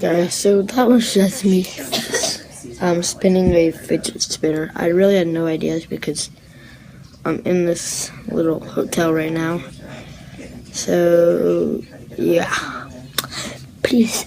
Guys, so that was just me spinning a fidget spinner. I really had no ideas because I'm in this little hotel right now. So yeah, peace